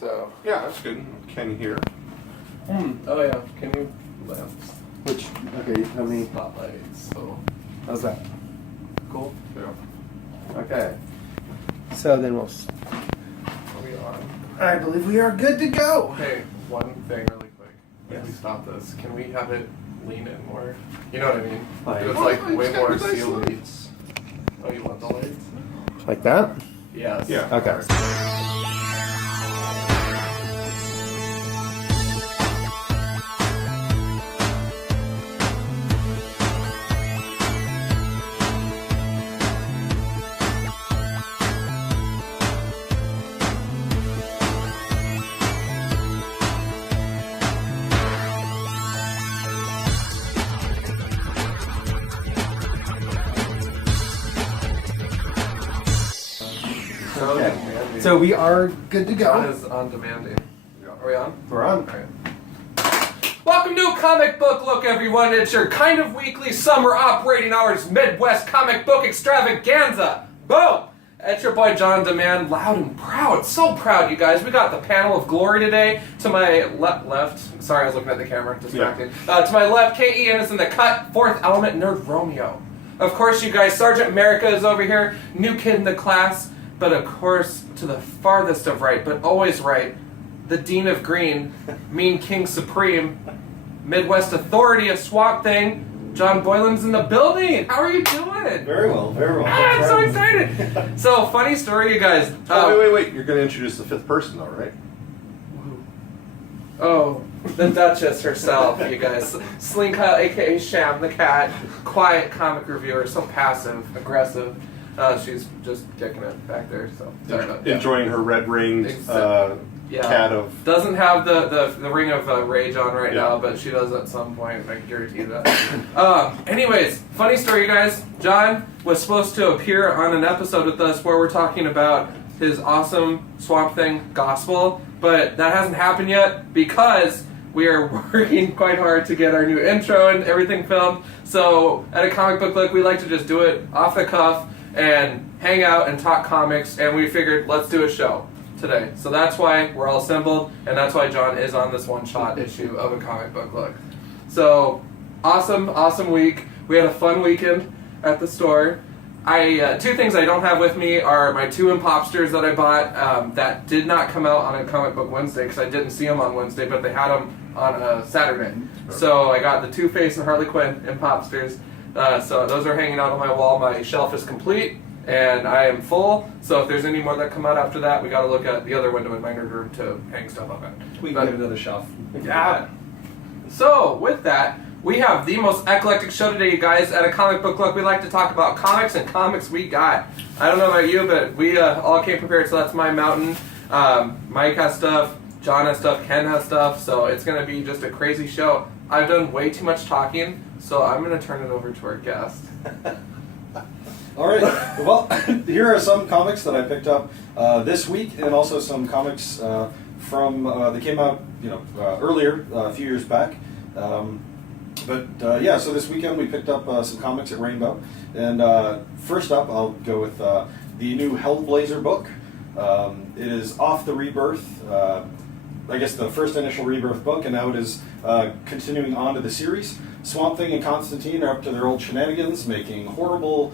So Yeah, that's good. Ken here. Oh yeah. Can you lamps? Which, okay, how many? Spotlights. So How's that? cool. Yeah. Okay. So then we'll. Are we on? I believe we are good to go. Hey, one thing really quick. If we stop this, can we have it lean in more? You know what I mean? Like- It's like way It's more got nice seal. lights. Oh, you want the lights? Like that? Yes. Yeah. Okay. So Okay. demanding. So we are good to John go. is on demanding. Are we on? We're on. Alright. Welcome to Comic Book Look, everyone. It's your kind of weekly summer operating hours Midwest comic book extravaganza. Boom! It's your boy John Demand, loud and proud. So proud, you guys. We got the panel of glory today. To my left, sorry, I was looking at the camera, distracted. To my left, K.E. Anderson, the cut, Fourth Element Nerd Romeo. Of course, you guys, Sgt Merica is over here, new kid in the class. But of course, to the farthest of right, but always right, the Dean of Green, Mean King Supreme, Midwest Authority of Swamp Thing, John Boylan's in the building. How are you doing? Very well, very well. I'm so excited. So, funny story, you guys. Wait. You're going to introduce the fifth person, though, right? Oh, the Duchess herself, you guys. Slinka, aka Sham the cat, quiet comic reviewer, so passive, aggressive. She's just kicking it back there, so sorry about that. Enjoying her red-ringed Yeah. cat of... Doesn't have the ring of rage on right now, but she does at some point, I guarantee that. Anyways, funny story, you guys. John was supposed to appear on an episode with us where we're talking about his awesome Swamp Thing gospel, but that hasn't happened yet because we are working quite hard to get our new intro and everything filmed. So at a comic book look, we like to just do it off the cuff and hang out and talk comics, and we figured let's do a show today. So that's why we're all assembled, and that's why John is on this one-shot issue of a comic book look. So awesome week. We had a fun weekend at the store. Two things I don't have with me are my two Impopsters that I bought that did not come out on a Comic Book Wednesday because I didn't see them on Wednesday, but they had them on a Saturday. So I got the Two-Face and Harley Quinn Impopsters. So those are hanging out on my wall. My shelf is complete, and I am full. So if there's any more that come out after that, we got to look at the other window in my nerd room to hang stuff up at. We can get another shelf. Yeah. So with that, we have the most eclectic show today, you guys. At a comic book look, we like to talk about comics and comics we got. I don't know about you, but we all came prepared. So that's my mountain. Mike has stuff. John has stuff. Ken has stuff. So it's gonna be just a crazy show. I've done way too much talking, so I'm going to turn it over to our guest. All right. Well, here are some comics that I picked up this week, and also some comics from that came out, earlier, a few years back. Yeah. So this weekend we picked up some comics at Rainbow, and first up I'll go with the new Hellblazer book. It is Off the Rebirth. I guess the first initial Rebirth book, and now it is continuing on to the series. Swamp Thing and Constantine are up to their old shenanigans, making horrible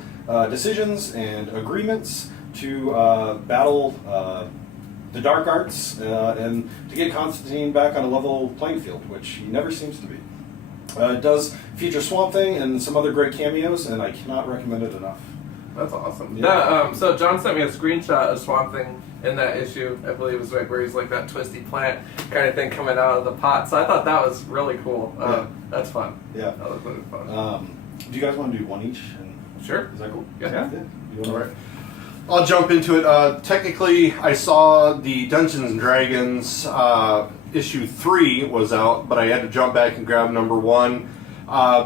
decisions and agreements to battle the dark arts and to get Constantine back on a level playing field, which he never seems to be. It does feature Swamp Thing and some other great cameos, and I cannot recommend it enough. That's awesome. Yeah. So John sent me a screenshot of Swamp Thing in that issue. I believe it was right where he's like that twisty plant kind of thing coming out of the pot. So I thought that was really cool. That's fun. Yeah. That was really fun. Do you guys want to do one each? Sure. Is that cool? Yeah. You want All right. I'll jump into it. Technically, I saw the Dungeons & Dragons issue 3 was out, but I had to jump back and grab number 1.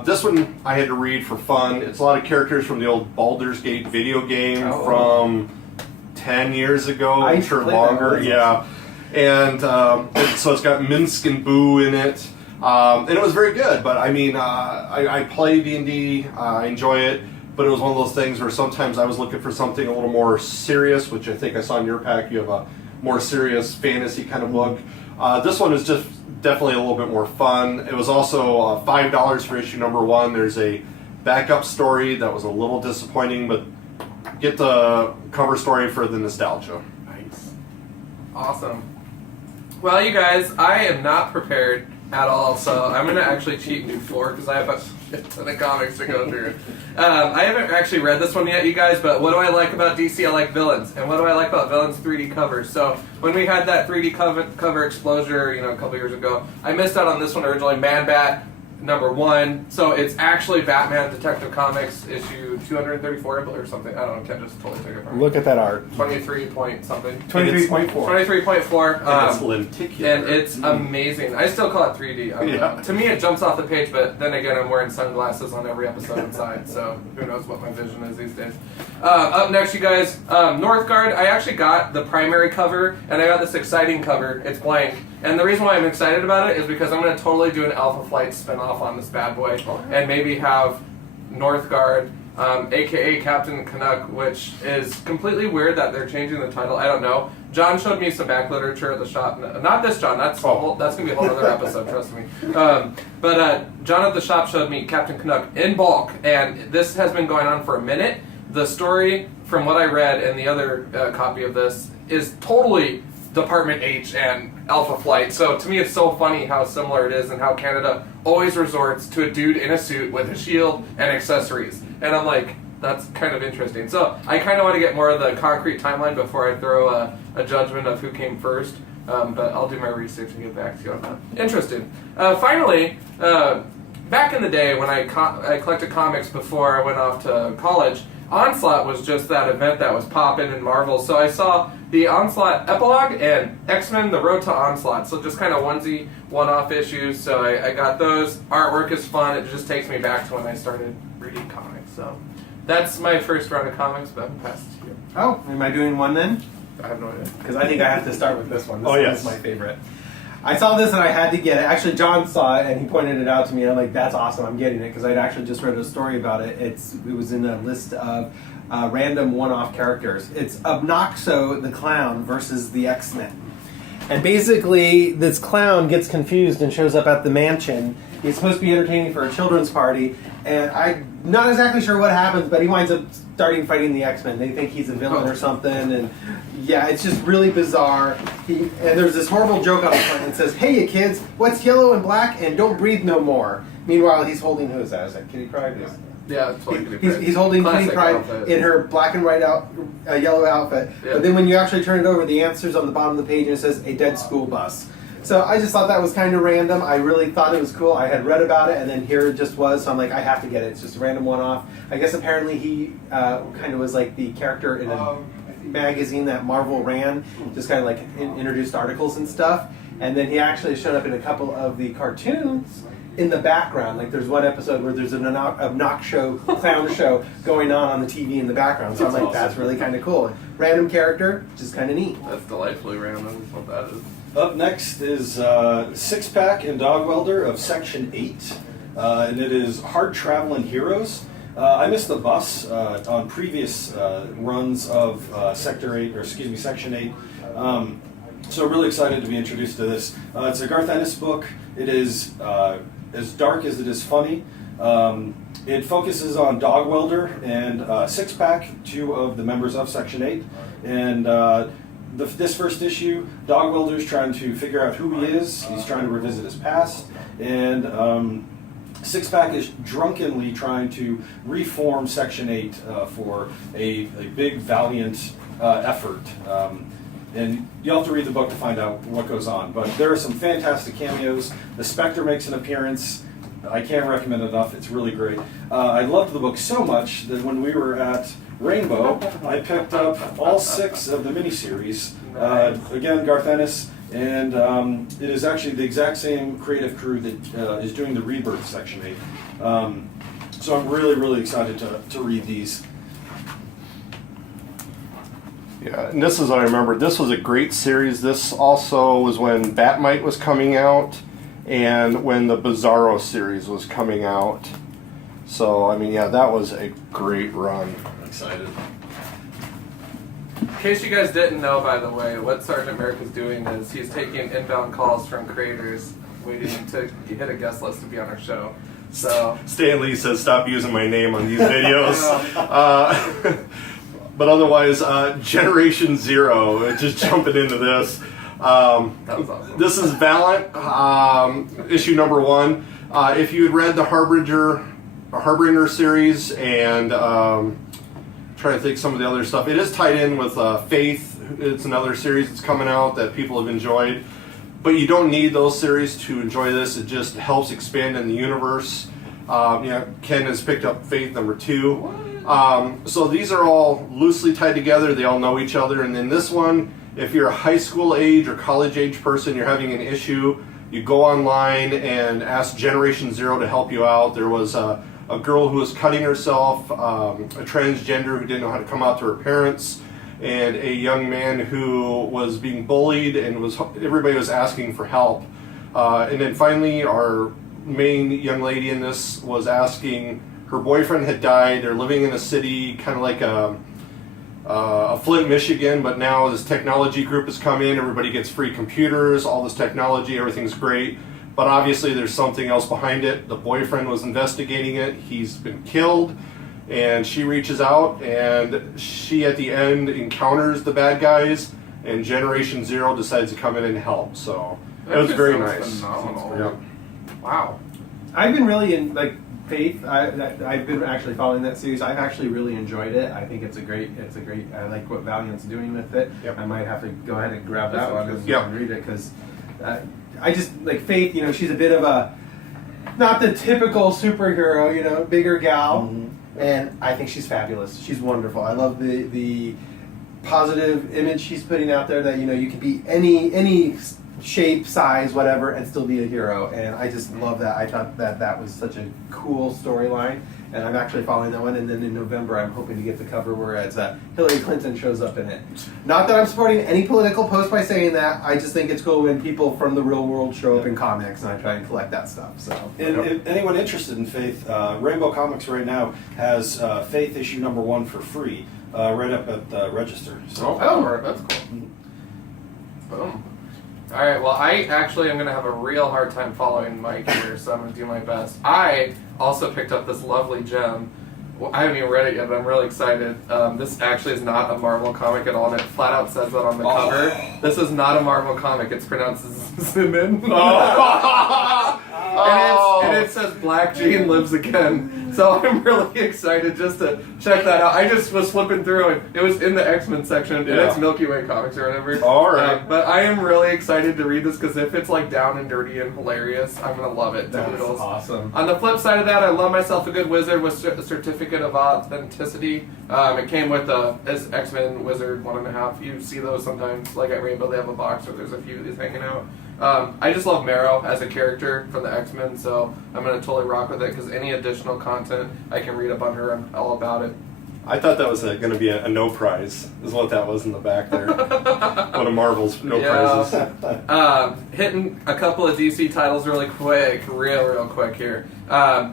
This one I had to read for fun. It's a lot of characters from the old Baldur's Gate video game from 10 years ago, I'm sure longer. Yeah. And so it's got Minsk and Boo in it. And it was very good, but I mean, I play D&D, I enjoy it, but it was one of those things where sometimes I was looking for something a little more serious, which I think I saw in your pack. You have a more serious fantasy kind of book. This one is just definitely a little bit more fun. It was also $5 for issue number 1. There's a backup story that was a little disappointing, but get the cover story for the nostalgia. Nice. Awesome. Well, you guys, I am not prepared at all, so I'm going to actually cheat and do 4 because I have a ton of comics to go through. I haven't actually read this one yet, you guys, but what do I like about DC? I like villains. And what do I like about villains? 3D covers. So when we had that 3D cover explosion, a couple years ago, I missed out on this one originally, Man Bat number 1. So it's actually Batman Detective Comics issue 234 or something. I don't know, Ken just totally took it from me. Look at that art. 23 point something. 23.4. 23.4. And it's lenticular. And it's amazing. I still call it 3D. I don't know. To me, it jumps off the page, but then again, I'm wearing sunglasses on every episode inside, so who knows what my vision is these days. Up next, you guys, Northgard. I actually got the primary cover, and I got this exciting cover. It's blank. And the reason why I'm excited about it is because I'm going to totally do an Alpha Flight spin-off on this bad boy, and maybe have Northgard, aka Captain Canuck, which is completely weird that they're changing the title. I don't know. John showed me some back literature at the shop. Not this John. That's going to be a whole other episode. Trust me. But John at the shop showed me Captain Canuck in bulk, and this has been going on for a minute. The story, from what I read in the other copy of this, is totally Department H and Alpha Flight. So to me, it's so funny how similar it is and how Canada always resorts to a dude in a suit with a shield and accessories. And I'm like, that's kind of interesting. So I kind of want to get more of the concrete timeline before I throw a judgment of who came first. But I'll do my research and get back to you on that. Interesting. Finally, back in the day when I collected comics before I went off to college, Onslaught was just that event that was popping in Marvel. So I saw the Onslaught Epilogue and X-Men The Road to Onslaught. So just kind of onesie, one-off issues. So I got those. Artwork is fun. It just takes me back to when I started reading comics. So that's my first round of comics, but I'm past it to you. Oh, am I doing one then? I have no idea. Because I think I have to start with this one. This Oh, one yes. is my favorite. I saw this and I had to get it. Actually, John saw it and he pointed it out to me. And I'm like, that's awesome. I'm getting it because I'd actually just read a story about it. It was in a list of random one-off characters. It's Obnoxo the Clown versus the X-Men. And basically, this clown gets confused and shows up at the mansion. He's supposed to be entertaining for a children's party, and I'm not exactly sure what happens, but he winds up starting fighting the X-Men. They think he's a villain or something, and yeah, it's just really bizarre. And there's this horrible joke on the front that says, "Hey, you kids, what's yellow and black, and don't breathe no more." Meanwhile, he's holding, who is that? Is that Kitty Pryde? Yeah, it's totally Kitty Pryde. He's holding Classic Kitty Pryde outfit. in her black and white yellow outfit. Yeah. But then when you actually turn it over, the answer's on the bottom of the page and it says, "A dead school bus." So I just thought that was kind of random. I really thought it was cool. I had read about it, and then here it just was. So I'm like, I have to get it. It's just a random one-off. I guess apparently he kind of was like the character in a magazine that Marvel ran, just kind of like introduced articles and stuff. And then he actually showed up in a couple of the cartoons in the background. Like there's one episode where there's an obnoxious clown show going on the TV in the background. So I'm like, that's really kind of cool. Random character, just kind of neat. That's delightfully random. That's what that is. Up next is Six Pack and Dog Welder of Section 8, and it is Hard Traveling Heroes. I missed the bus on previous runs of Section 8. So really excited to be introduced to this. It's a Garth Ennis book. It is as dark as it is funny. It focuses on Dog Welder and Six Pack, two of the members of Section 8, and this first issue, Dog Welder's trying to figure out who he is. He's trying to revisit his past, and Six Pack is drunkenly trying to reform Section 8 for a big, valiant effort. And you'll have to read the book to find out what goes on. But there are some fantastic cameos. The Spectre makes an appearance. I can't recommend it enough. It's really great. I loved the book so much that when we were at Rainbow, I picked up all 6 of the miniseries. Again, Garth Ennis, and it is actually the exact same creative crew that is doing the Rebirth Section 8. So I'm really, really excited to read these. Yeah, and this is what I remember. This was a great series. This also was when Batmite was coming out and when the Bizarro series was coming out. So, I mean, yeah, that was a great run. I'm excited. case you guys didn't know, by the way, what Sgt Merica's doing is he's taking inbound calls from creators waiting to hit a guest list to be on our show. So Stan Lee says stop using my name on these videos. But otherwise, Generation Zero, just jumping into this. that was awesome. This is Valiant, issue number 1. If you had read the Harbinger series and trying to think some of the other stuff, it is tied in with Faith. It's another series that's coming out that people have enjoyed. But you don't need those series to enjoy this. It just helps expand in the universe. Ken has picked up Faith number 2. So these are all loosely tied together. They all know each other. And then this one, if you're a high school age or college age person, you're having an issue, you go online and ask Generation Zero to help you out. There was a girl who was cutting herself, a transgender who didn't know how to come out to her parents, and a young man who was being bullied, and everybody was asking for help. And then finally, our main young lady in this was asking, her boyfriend had died, they're living in a city, kind of like a Flint, Michigan, but now this technology group has come in, everybody gets free computers, all this technology, everything's great. But obviously there's something else behind it. The boyfriend was investigating it, he's been killed, and she reaches out, and she at the end encounters the bad guys, and Generation Zero decides to come in and help. So it was very nice. Phenomenal. Yep. Wow. I've been really in Faith. I've been actually following that series. I've actually really enjoyed it. I think it's a great. I like what Valiant's doing with it. Yep. I might have to go ahead and grab that one and Yep. read it because I just like Faith. She's a bit of a not the typical superhero. Bigger gal, and I think she's fabulous. She's wonderful. I love the positive image she's putting out there that you can be any shape, size, whatever, and still be a hero. And I just love that. I thought that was such a cool storyline, and I'm actually following that one. And then in November, I'm hoping to get the cover where it's Hillary Clinton shows up in it. Not that I'm supporting any political post by saying that. I just think it's cool when people from the real world show up in comics, and I try and collect that stuff. So, And anyone interested in Faith, Rainbow Comics right now has Faith issue number 1 for free, right up at the register. So. Oh, that's cool. Boom. All right, well, I actually am going to have a real hard time following Mike here, so I'm going to do my best. I also picked up this lovely gem. Well, I haven't even read it yet, but I'm really excited. This actually is not a Marvel comic at all, and it flat out says that on the cover. This is not a Marvel comic. It's pronounced Zimin. And it says Black Jean lives again. So I'm really excited just to check that out. I just was flipping through it. It was in the X-Men section, and it's Milky Way Comics or whatever. All right. But I am really excited to read this because if it's like down and dirty and hilarious, I'm going to love it. that's awesome. On the flip side of that, I love myself a good wizard with a certificate of authenticity. It came with as X-Men Wizard 1.5. You see those sometimes, like at Rainbow, they have a box where there's a few of these hanging out. I just love Marrow as a character from the X-Men, so I'm going to totally rock with it because any additional content I can read up on her, I'm all about it. I thought that was going to be a no prize, is what that was in the back there. One of Marvel's no prizes. Hitting a couple of DC titles really quick, real quick here.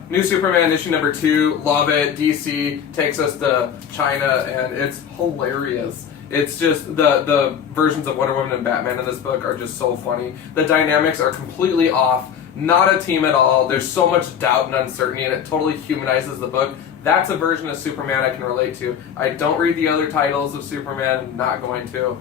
New Superman issue number 2, love it. DC takes us to China, and it's hilarious. It's just the versions of Wonder Woman and Batman in this book are just so funny. The dynamics are completely off. Not a team at all. There's so much doubt and uncertainty, and it totally humanizes the book. That's a version of Superman I can relate to. I don't read the other titles of Superman. Not going to.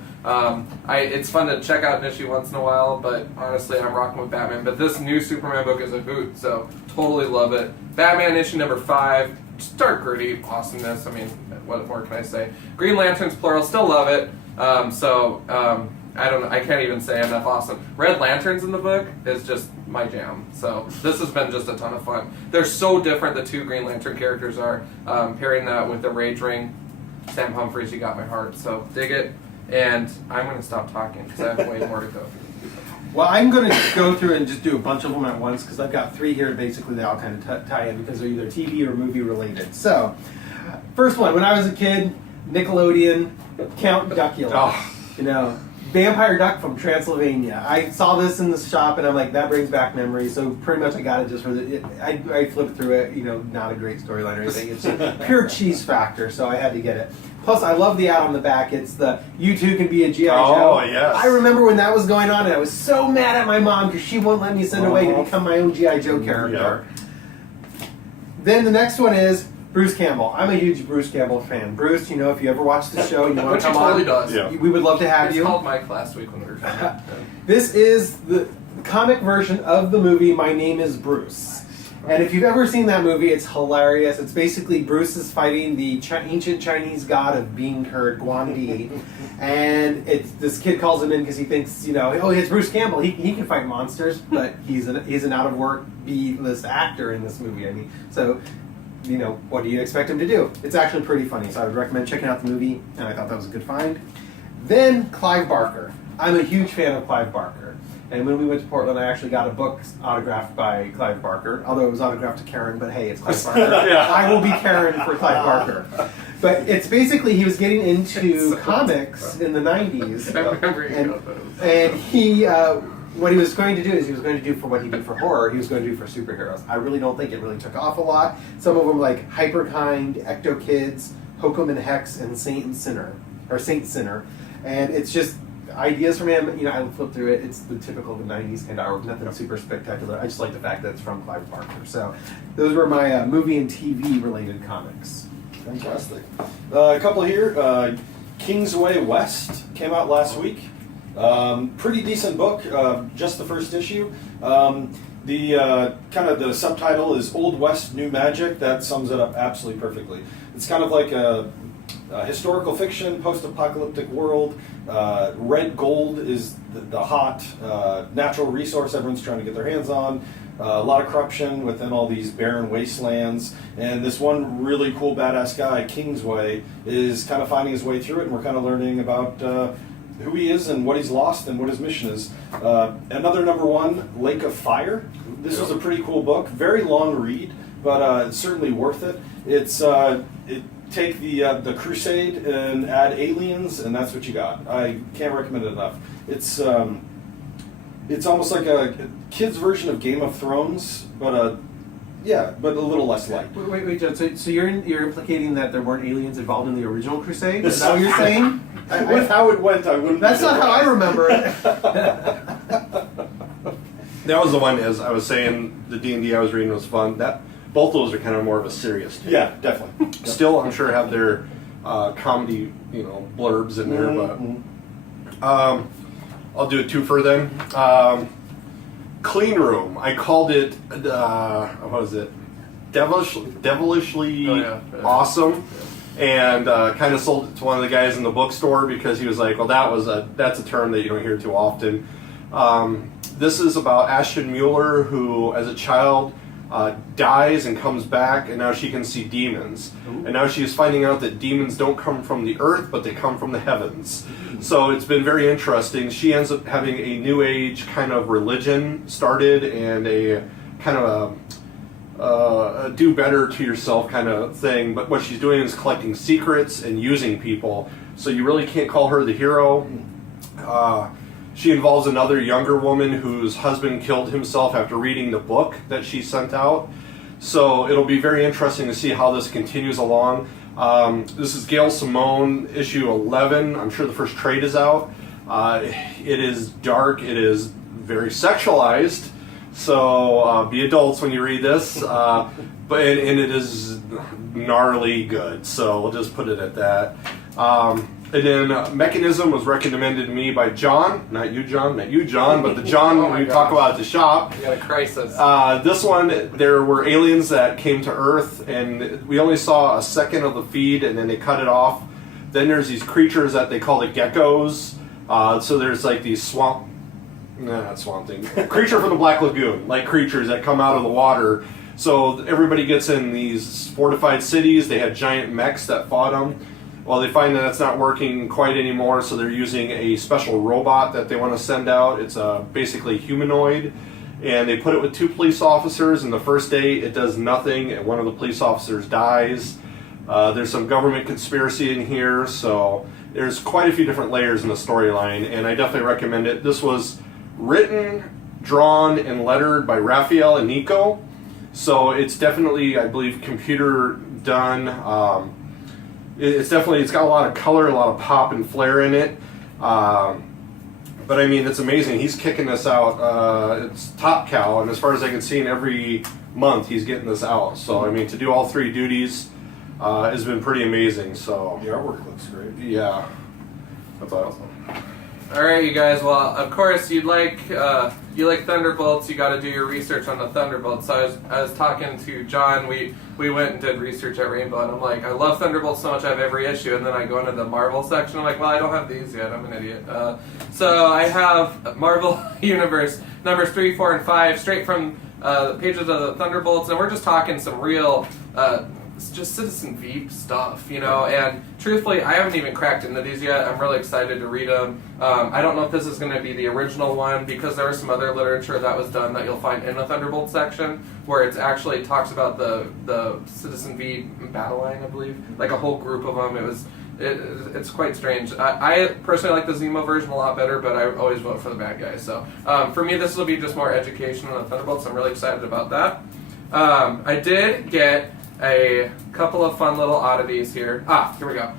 It's fun to check out an issue once in a while, but honestly, I'm rocking with Batman. But this new Superman book is a hoot, so totally love it. Batman issue number 5. Just dark, gritty awesomeness. I mean, what more can I say? Green Lanterns, plural, still love it. I don't know. I can't even say enough awesome. Red Lanterns in the book is just my jam. So this has been just a ton of fun. They're so different, the 2 Green Lantern characters are. Pairing that with the Rage Ring, Sam Humphries, you got my heart. So dig it. And I'm going to stop talking because I have way more to go. Well, I'm going to go through and just do a bunch of them at once because I've got 3 here. Basically, they all kind of tie in because they're either TV or movie related. So, first one, when I was a kid, Nickelodeon, Count Duckula. Vampire Duck from Transylvania. I saw this in the shop and I'm like, that brings back memories. So pretty much I got it just for I flipped through it. Not a great storyline or anything. It's pure cheese factor, so I had to get it. Plus, I love the ad on the back. It's the "You too can be a GI Joe." Oh, yes. I remember when that was going on, and I was so mad at my mom because she wouldn't let me send away to become my own GI Joe character. Then the next one is Bruce Campbell. I'm a huge Bruce Campbell fan. Bruce, you know, if you ever watch the show, you want to come totally on. does. Yeah. We would love to have He you. called Mike last week when we were filming. This is the comic version of the movie My Name is Bruce. And if you've ever seen that movie, it's hilarious. It's basically Bruce is fighting the ancient Chinese god of bean curd, Guandi. And this kid calls him in because he thinks, you know, oh, it's Bruce Campbell. He can fight monsters, but he's an out-of-work B-list actor in this movie. I mean, so, you know, what do you expect him to do? It's actually pretty funny, so I would recommend checking out the movie, and I thought that was a good find. Then Clive Barker. I'm a huge fan of Clive Barker. And when we went to Portland, I actually got a book autographed by Clive Barker. Although it was autographed to Karen, but hey, it's Clive Barker. Yeah. I will be Karen for Clive Barker. But it's basically, he was getting into comics in the 90s. I remember you got those. And he, what he was going to do is he was going to do for what he did for horror, he was going to do for superheroes. I really don't think it really took off a lot. Some of them like Hyperkind, Ecto Kids, Hokum and Hex, and Saint Sinner. And it's just ideas from him. You know, I flipped through it. It's the typical 90s kind of artwork, nothing super spectacular. I just like the fact that it's from Clive Barker. So those were my movie and TV related comics. Fantastic. A couple here. Kingsway West came out last week. Pretty decent book. Just the first issue. The kind of the subtitle is Old West New Magic. That sums it up absolutely perfectly. It's kind of like a historical fiction, post-apocalyptic world. Red gold is the hot natural resource everyone's trying to get their hands on. A lot of corruption within all these barren wastelands, and this one really cool badass guy, Kingsway, is kind of finding his way through it, and we're kind of learning about who he is and what he's lost and what his mission is. Another number one, Lake of Fire. This was a pretty cool book, very long read, but certainly worth it. Take the Crusade and add aliens, and that's what you got. I can't recommend it enough. It's almost like a kid's version of Game of Thrones, but a little less light. Wait, John. So you're implicating that there weren't aliens involved in the original Crusade? Is that what you're saying? With how it went, I wouldn't. That's not how I remember it. That was the one, as I was saying, the D&D I was reading was fun. Both those are kind of more of a serious take. Yeah, definitely. Still, I'm sure have their comedy, blurbs in there, but I'll do a twofer then. Clean Room. I called it, what was it? Devilishly awesome, and kind of sold it to one of the guys in the bookstore because he was like, "Well, that's a term that you don't hear too often." This is about Ashton Mueller, who, as a child, dies and comes back, and now she can see demons. Ooh. And now she is finding out that demons don't come from the earth, but they come from the heavens. So it's been very interesting. She ends up having a new age kind of religion started, and a kind of a do better to yourself kind of thing. But what she's doing is collecting secrets and using people. So you really can't call her the hero. She involves another younger woman whose husband killed himself after reading the book that she sent out. So it'll be very interesting to see how this continues along. This is Gail Simone, issue 11. I'm sure the first trade is out. It is dark. It is very sexualized. So be adults when you read this. But it is gnarly good. So we'll just put it at that. And then Mechanism was recommended to me by John. Not you, John, but the John when we talk about at the shop. We got a crisis. This one, there were aliens that came to Earth, and we only saw a second of the feed, and then they cut it off. Then there's these creatures that they call the geckos. So there's like these not swamp thing. Creature from the Black Lagoon, like creatures that come out of the water. So everybody gets in these fortified cities. They had giant mechs that fought them. Well, they find that that's not working quite anymore, so they're using a special robot that they want to send out. It's basically humanoid, and they put it with 2 police officers, and the first day it does nothing, and one of the police officers dies. There's some government conspiracy in here, so there's quite a few different layers in the storyline, and I definitely recommend it. This was written, drawn, and lettered by Raphael and Nico, so it's definitely, I believe, computer done. it's definitely, it's got a lot of color, a lot of pop and flair in it. But I mean, it's amazing. He's kicking this out. It's Top Cow, and as far as I can see, in every month he's getting this out. So I mean, to do all 3 duties has been pretty amazing. So The artwork looks great. yeah, that's awesome. All right, you guys. Well, of course, you like Thunderbolts. You got to do your research on the Thunderbolts. So I was talking to John. We went and did research at Rainbow, and I'm like, I love Thunderbolts so much. I have every issue, and then I go into the Marvel section. I'm like, well, I don't have these yet. I'm an idiot. So I have Marvel Universe numbers 3, 4, and 5 straight from the pages of the Thunderbolts, and we're just talking some real. Just Citizen Veep stuff, you know, and truthfully, I haven't even cracked into these yet. I'm really excited to read them. I don't know if this is going to be the original one, because there was some other literature that was done that you'll find in the Thunderbolt section, where it actually talks about the Citizen Veep battle line, I believe, like a whole group of them. It's quite strange. I personally like the Zemo version a lot better, but I always vote for the bad guys. So for me, this will be just more education on the Thunderbolts. I'm really excited about that. I did get a couple of fun little oddities here. Here we go.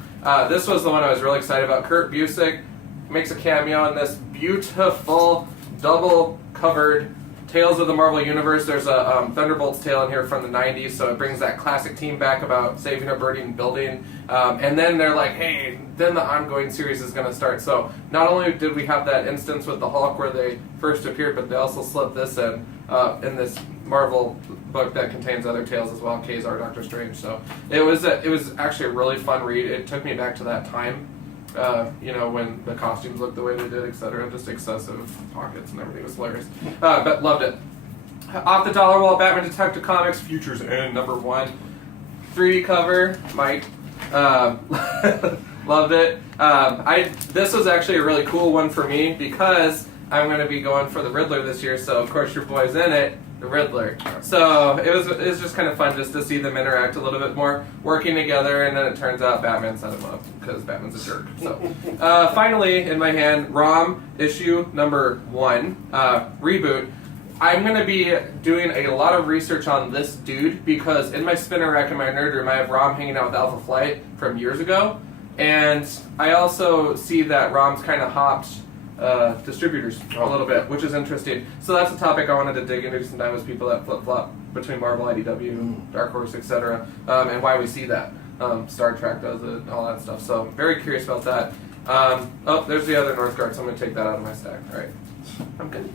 This was the one I was really excited about. Kurt Busiek makes a cameo in this beautiful double-covered Tales of the Marvel Universe. There's a Thunderbolts tale in here from the 90s, so it brings that classic team back about saving a burning building. And then they're like, hey, then the ongoing series is going to start. So not only did we have that instance with the Hulk where they first appeared, but they also slipped this in this Marvel book that contains other tales as well, Kazar, Doctor Strange. So it was actually a really fun read. It took me back to that time, you know, when the costumes looked the way they did, etc. Just excessive pockets and everything was hilarious. But loved it. Off the dollar wall, Batman Detective Comics, Futures End, #1. 3D cover, Mike. Loved it. This was actually a really cool one for me because I'm going to be going for the Riddler this year, so of course your boy's in it, the Riddler. So it was just kind of fun just to see them interact a little bit more, working together, and then it turns out Batman set him up because Batman's a jerk. So finally, in my hand, ROM issue #1 reboot. I'm going to be doing a lot of research on this dude because in my spinner rack in my nerd room, I have ROM hanging out with Alpha Flight from years ago, and I also see that ROM's kind of hopped distributors a little bit, which is interesting. So that's a topic I wanted to dig into sometime, with people that flip-flop between Marvel, IDW, Dark Horse, etc., and why we see that. Star Trek does it, all that stuff. So very curious about that. There's the other Northgard, so I'm going to take that out of my stack. All right, I'm good.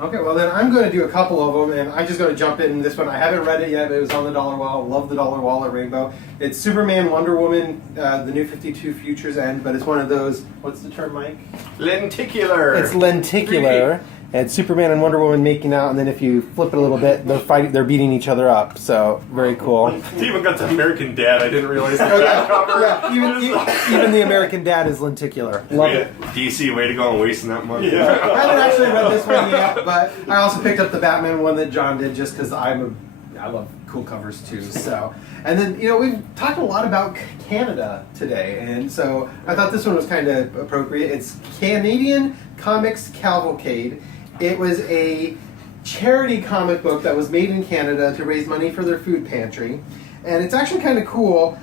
Okay, well then I'm going to do a couple of them, and I'm just going to jump in this one. I haven't read it yet, but it was on the dollar wall. Love the dollar wall at Rainbow. It's Superman, Wonder Woman, the New 52 Futures End, but it's one of those, what's the term, Mike? Lenticular. It's lenticular. And Superman and Wonder Woman making out, and then if you flip it a little bit, they're beating each other up. So very cool. It's even got the American Dad. I didn't realize that. Yeah, even the American Dad is lenticular. Love it. DC, way to go on wasting that money. I haven't actually read this one yet, but I also picked up the Batman one that John did just because I love cool covers too. So, and then we've talked a lot about Canada today, and so I thought this one was kind of appropriate. It's Canadian Comics Cavalcade. It was a charity comic book that was made in Canada to raise money for their food pantry, and it's actually kind of cool.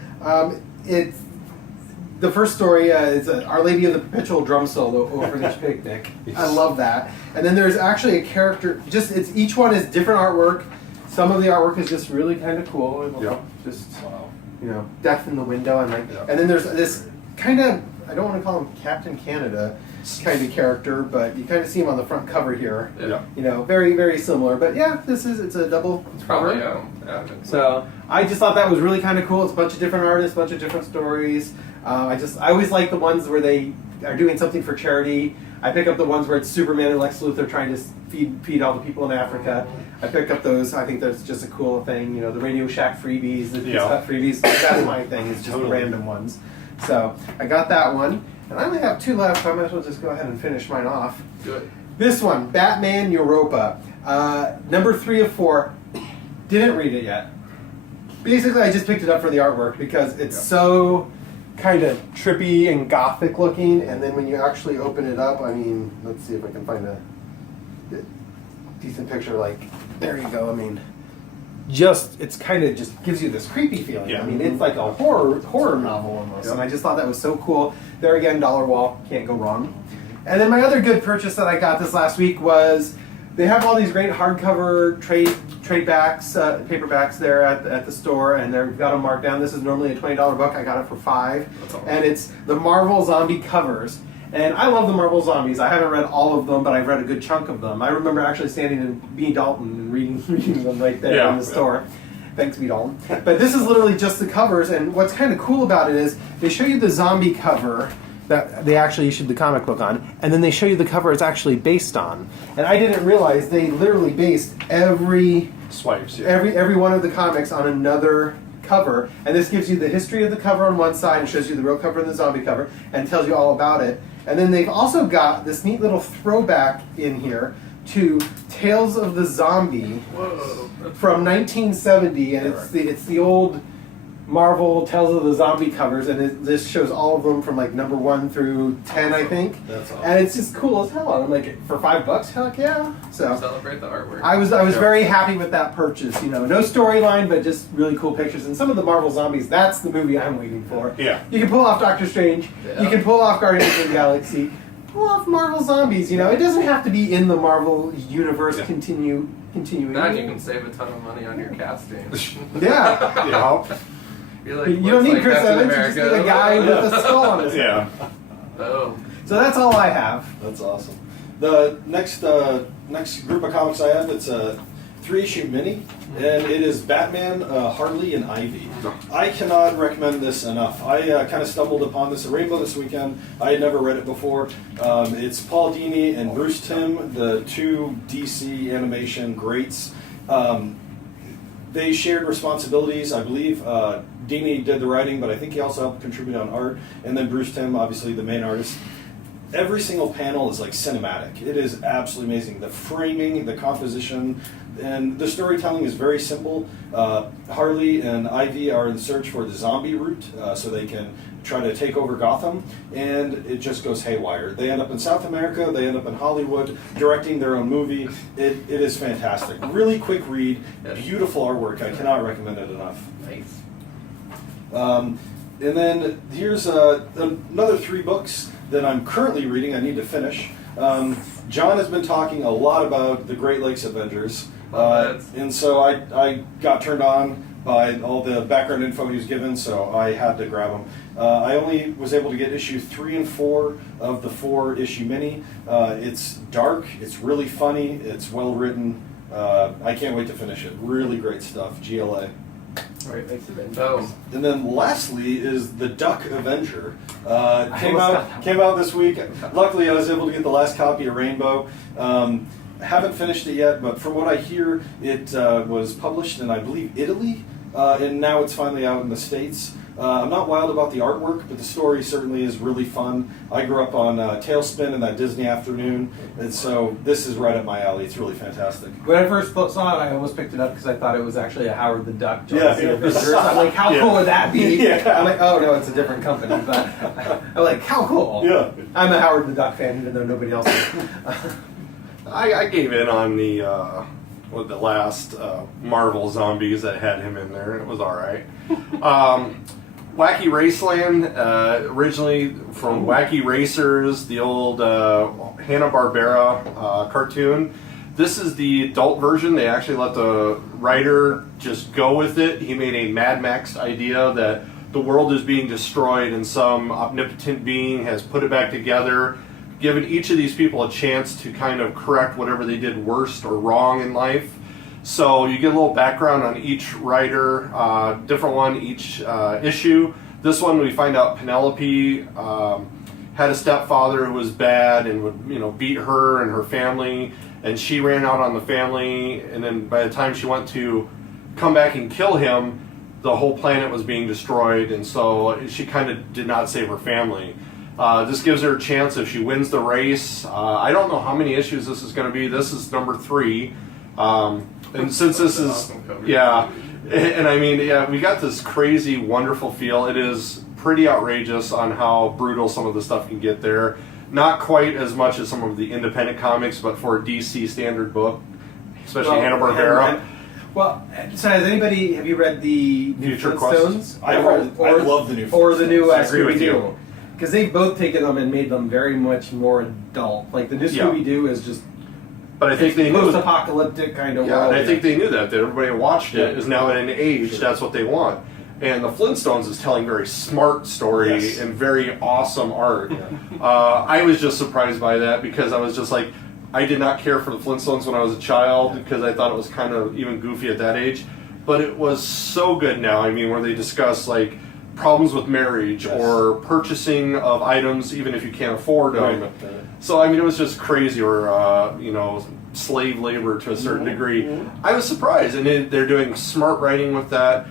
It's the first story is Our Lady of the Perpetual Drum Solo, Orphanage Picnic. I love that. And then there's actually a character. Each one is different artwork. Some of the artwork is just really kind of cool. Just death in the window, and and then there's this kind of, I don't want to call him Captain Canada kind of character, but you kind of see him on the front cover here. Very, very similar. But yeah, it's a double Probably, cover. So I just thought that was really kind of cool. It's a bunch of different artists, a bunch of different stories. I always like the ones where they are doing something for charity. I pick up the ones where it's Superman and Lex Luthor trying to feed all the people in Africa. I pick up those. I think that's just a cool thing. The Radio Shack freebies, the cut freebies. That's my thing. It's just the random ones. So I got that one. And I only have 2 left, so I might as well just go ahead and finish mine off. Good. This one, Batman Europa. Number 3 of 4. Didn't read it yet. Basically, I just picked it up for the artwork because it's so kind of trippy and gothic looking. And then when you actually open it up, let's see if I can find a decent picture. There you go. it's kind of just gives you this creepy feeling. Yeah. I mean, it's like a horror novel almost, and I just thought that was so cool. There again, dollar wall, can't go wrong. And then my other good purchase that I got this last week was they have all these great hardcover trade backs, paperbacks there at the store, and they've got them marked down. This is normally a $20 book. I got it for $5, and it's the Marvel Zombie covers. And I love the Marvel Zombies. I haven't read all of them, but I've read a good chunk of them. I remember actually standing in B. Dalton and reading them right there in the store. Thanks, B. Dalton. But this is literally just the covers, and what's kind of cool about it is they show you the zombie cover that they actually issued the comic book on, and then they show you the cover it's actually based on. And I didn't realize they literally based every one of the comics on another cover, and this gives you the history of the cover on one side and shows you the real cover and the zombie cover and tells you all about it. And then they've also got this neat little throwback in here to Tales of the Zombie from 1970, and it's the old Marvel Tales of the Zombie covers, and this shows all of them from like number 1 through 10, I think. That's awesome. And it's just cool as hell. I'm like, for $5, heck yeah! So celebrate the artwork. I was very happy with that purchase. You know, no storyline, but just really cool pictures. And some of the Marvel Zombies, that's the movie I'm waiting for. Yeah. You can pull off Doctor Strange. Yeah. You can pull off Guardians of the Galaxy. Pull off Marvel Zombies. You know, it doesn't have to be in the Marvel universe. Continuing. That you can save a ton of money on your casting. Yeah. Yeah. You don't need Chris Evans. You just need a guy with a skull on his head. Yeah. Oh. So that's all I have. That's awesome. The next group of comics I have, it's a 3-issue mini, and it is Batman, Harley, and Ivy. I cannot recommend this enough. I kind of stumbled upon this at Rainbow this weekend. I had never read it before. It's Paul Dini and Bruce Timm, the 2 DC animation greats. They shared responsibilities. I believe Dini did the writing, but I think he also helped contribute on art. And then Bruce Timm, obviously the main artist. Every single panel is like cinematic. It is absolutely amazing. The framing, the composition, and the storytelling is very simple. Harley and Ivy are in search for the zombie route, so they can try to take over Gotham, and it just goes haywire. They end up in South America, they end up in Hollywood, directing their own movie. It is fantastic. Really quick read, beautiful artwork. I cannot recommend it enough. Nice. And then here's another 3 books that I'm currently reading. I need to finish. John has been talking a lot about the Great Lakes Avengers, and so I got turned on by all the background info he was given, so I had to grab them. I only was able to get issue 3 and 4 of the 4-issue mini. It's dark, it's really funny, it's well written. I can't wait to finish it. Really great stuff. GLA. Right, makes it oh. And then lastly is the Duck Avenger. Came out this week. Luckily, I was able to get the last copy of Rainbow. Haven't finished it yet, but from what I hear, it was published in, I believe, Italy, and now it's finally out in the States. I'm not wild about the artwork, but the story certainly is really fun. I grew up on Tailspin and that Disney afternoon, and so this is right up my alley. It's really fantastic. When I first saw it, I almost picked it up because I thought it was actually a Howard the Duck. Yeah. I'm like, how cool would that be? Yeah. I'm like, oh no, it's a different company. But I'm like, how cool? Yeah. I'm a Howard the Duck fan, even though nobody else is. I gave in on the last Marvel Zombies that had him in there, and it was all right. Wacky Raceland, originally from Wacky Racers, the old Hanna-Barbera cartoon. This is the adult version. They actually let the writer just go with it. He made a Mad Max idea that the world is being destroyed and some omnipotent being has put it back together, given each of these people a chance to kind of correct whatever they did worst or wrong in life. So you get a little background on each writer, different one each issue. This one we find out Penelope had a stepfather who was bad and would beat her and her family, and she ran out on the family, and then by the time she went to come back and kill him, the whole planet was being destroyed, and so she kind of did not save her family. This gives her a chance if she wins the race. I don't know how many issues this is going to be. This is number 3. And since this is, and I mean, we got this crazy, wonderful feel. It is pretty outrageous on how brutal some of the stuff can get there. Not quite as much as some of the independent comics, but for a DC standard book, especially Hanna-Barbera. Well, so have you read the new Future Flintstones? I love the new Or the new I agree with you. Scooby-Doo. Because they've both taken them and made them very much more adult. Like the new Yeah. Scooby-Doo is just But I think they knew. post-apocalyptic kind of Yeah, world. and I think they knew that everybody who watched it is now at an age Sure. that's what they want. And the Flintstones is telling very smart story Yes. and very awesome art. I was just surprised by that because I was just like, I did not care for the Flintstones when I was a child because I thought it was kind of even goofy at that age. But it was so good now. I mean, where they discuss like problems with marriage Yes. or purchasing of items even if you can't afford them. Right. So I mean, it was just crazy, or slave labor to a certain degree. I was surprised, and they're doing smart writing with that.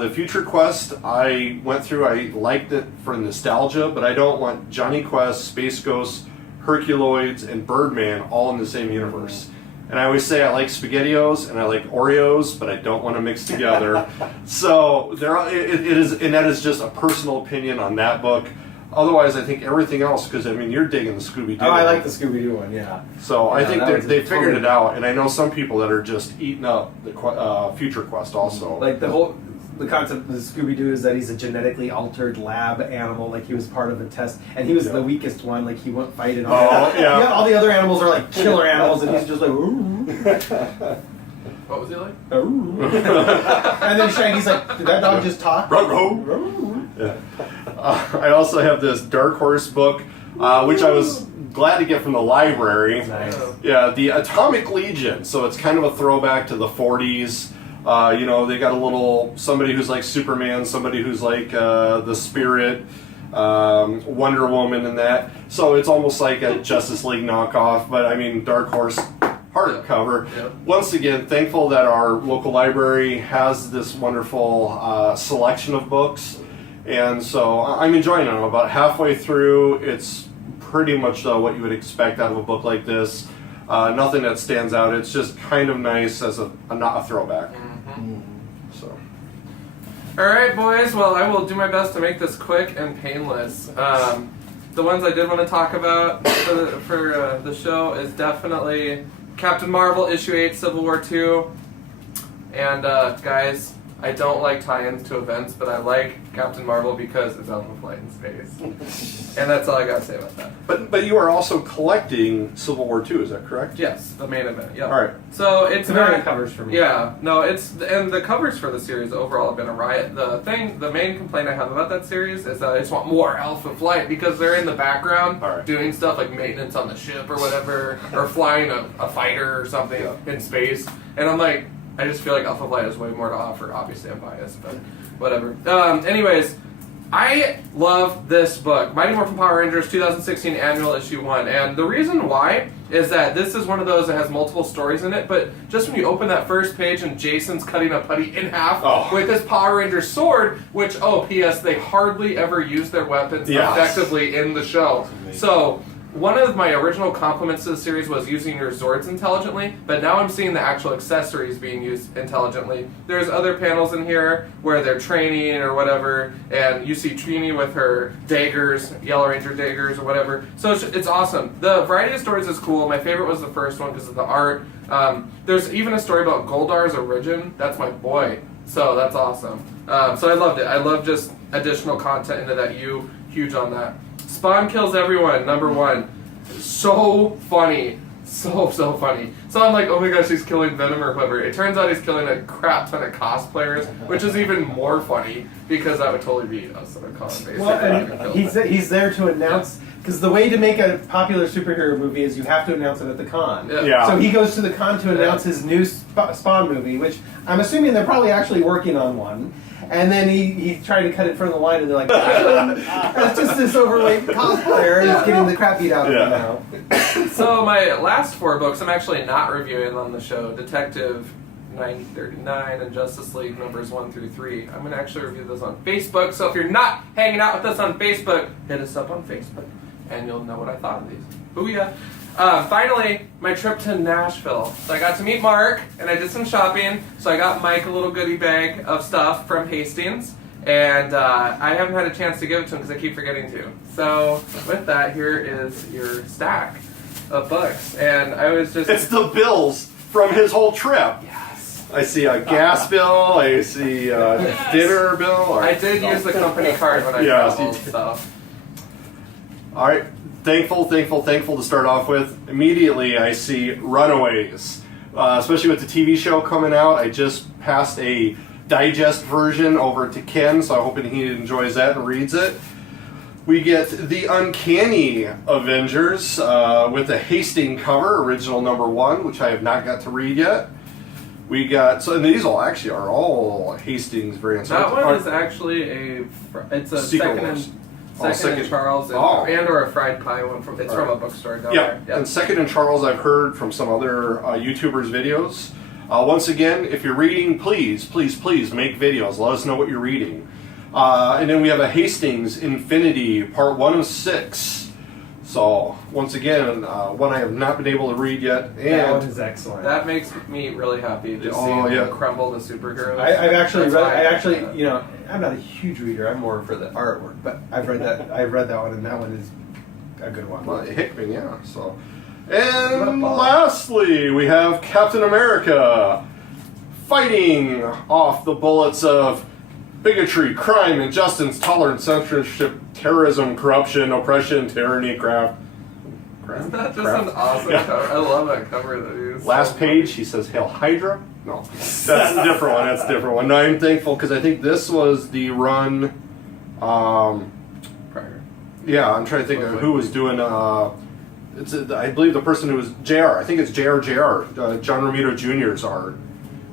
The Future Quest, I went through. I liked it for nostalgia, but I don't want Johnny Quest, Space Ghost, Herculoids, and Birdman all in the same universe. And I always say I like SpaghettiOs and I like Oreos, but I don't want to mix together. So it is, and that is just a personal opinion on that book. Otherwise, I think everything else, because I mean, you're digging the Scooby-Doo. Oh, I like the Scooby-Doo one, yeah. So I think that was they figured totally- it out, and I know some people that are just eating up the Future Quest also. Like the concept of the Scooby-Doo is that he's a genetically altered lab animal, like he was part of a test, and he was the weakest one, like he wouldn't fight it all. Oh, yeah. All the other animals are like killer animals, and he's just like, ooh. What was he like? Ooh. And then Shaggy's like, did that dog just talk? Ruh-roh. Yeah. I also have this Dark Horse book, which I was glad to get from the library. Nice. Yeah, the Atomic Legion. So it's kind of a throwback to the 40s. They got a little somebody who's like Superman, somebody who's like the Spirit, Wonder Woman, and that. So it's almost like a Justice League knockoff. But I mean, Dark Horse hardcover. Yep. Once again, thankful that our local library has this wonderful selection of books. And so I'm enjoying it. I'm about halfway through. It's pretty much what you would expect out of a book like this. Nothing that stands out. It's just kind of nice as not a throwback. So. All right, boys. Well, I will do my best to make this quick and painless. The ones I did want to talk about for the show is definitely Captain Marvel issue 8, Civil War II. And guys, I don't like tie-ins to events, but I like Captain Marvel because it's Alpha Flight in space. And that's all I gotta say about that. But you are also collecting Civil War II, is that correct? Yes, the main event. Yep. All right. So it's The variant not covers for me. Yeah, no, and the covers for the series overall have been a riot. The main complaint I have about that series is that I just want more Alpha Flight because they're in the background All right. doing stuff like maintenance on the ship or whatever, or flying a fighter or something in space, and I'm like, I just feel like Alpha Flight has way more to offer. Obviously, I'm biased, but whatever. Anyways, I love this book, Mighty Morphin Power Rangers 2016 Annual Issue 1. And the reason why is that this is one of those that has multiple stories in it, but just when you open that first page and Jason's cutting a putty in half with his Power Ranger sword, which, P.S., they hardly ever use their weapons effectively in the show. So one of my original compliments to the series was using your Zords intelligently, but now I'm seeing the actual accessories being used intelligently. There's other panels in here where they're training or whatever, and you see Trini with her daggers, Yellow Ranger daggers or whatever. So it's awesome. The variety of stories is cool. My favorite was the first one because of the art. There's even a story about Goldar's origin. That's my boy. So that's awesome. So I loved it. I love just additional content into that. Huge on that. Spawn kills everyone, #1. So funny. So funny. So I'm like, oh my gosh, he's killing Venom or whoever. It turns out he's killing a crap ton of cosplayers, which is even more funny because that would totally be us in a con, basically. Well, and he's there to announce, because the way to make a popular superhero movie is you have to announce it at the con. Yeah. So he goes to the con to announce his new Spawn movie, which I'm assuming they're probably actually working on one. And then he tried to cut it from the line, and they're like, that's just this overweight cosplayer, and he's getting the crap beat out of him now. So my last 4 books I'm actually not reviewing on the show, Detective 9039 and Justice League numbers 1 through 3. I'm going to actually review those on Facebook, so if you're not hanging out with us on Facebook, hit us up on Facebook, and you'll know what I thought of these. Booyah! Finally, my trip to Nashville. So I got to meet Mark, and I did some shopping. So I got Mike a little goodie bag of stuff from Hastings, and I haven't had a chance to give it to him because I keep forgetting to. So with that, here is your stack of books, and I was just... It's the bills from his whole trip. Yes. I see a gas bill. I see a dinner bill. Or, I did use the company card when I Yes, traveled, you did. so. All right. Thankful to start off with. Immediately, I see Runaways, especially with the TV show coming out. I just passed a digest version over to Ken, so I'm hoping he enjoys that and reads it. We get the Uncanny Avengers with a Hastings cover, original #1, which I have not got to read yet. We got and these all actually are all Hastings variants. That one is actually it's a Secret second Wars. and, second and Charles and or a fried pie one from from a bookstore down Yeah, there. Yeah. and Second and Charles I've heard from some other YouTubers' videos. Once again, if you're reading, please make videos. Let us know what you're reading. And then we have a Hastings Infinity Part 1 of 6. So, once again, one I have not been able to read yet. And That one is excellent. That makes me really happy to see yeah. them crumble the superheroes. I've actually That's read. why I actually, you know, I'm not a huge reader. I'm more for the artwork, but I've read that. I've read that one, and that one is a good one. well, Hickman, yeah. So, and lastly, we have Captain America fighting off the bullets of bigotry, crime, injustice, tolerance, censorship, terrorism, corruption, oppression, tyranny, craft. Isn't that just an awesome cover? I love that cover that he used. Last page, he says, Hail Hydra? No, that's a different one. That's a different one. No, I'm thankful because I think this was the run. Prior. Yeah, I'm trying to think of who was doing. I believe the person who was JR. I think it's JR. John Romito Jr.'s art.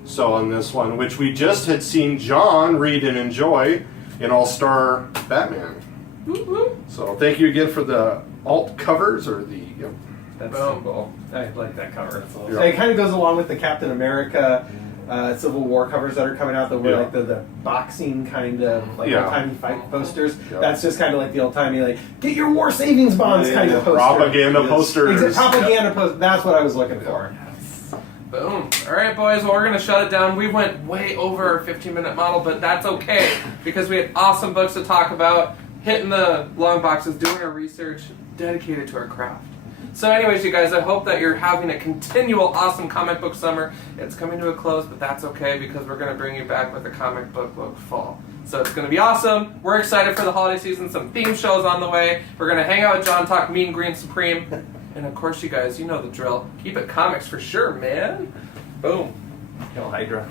So on this one, which we just had seen John read and enjoy in All-Star Batman. Woo-hoo. So thank you again for the alt covers or the. Yep. That's Boom. so cool. I like that cover. Yeah. It kind of goes along with the Captain America Civil War covers that are coming out. That were like the boxing kind of like old-timey fight posters. Yeah. That's just kind of like the old-timey like get your war savings bonds kind of poster. Propaganda posters. Propaganda poster. That's what I was looking for. Boom. All right, boys. Well, we're going to shut it down. We went way over our 15-minute model, but that's okay because we had awesome books to talk about, hitting the long boxes, doing our research, dedicated to our craft. So anyways, you guys, I hope that you're having a continual awesome comic book summer. It's coming to a close, but that's okay because we're going to bring you back with a comic book fall. So it's going to be awesome. We're excited for the holiday season. Some theme shows on the way. We're going to hang out with John, talk Mean Green Supreme. And of course, you guys, you know the drill. Keep it comics for sure, man. Boom. Hail Hydra.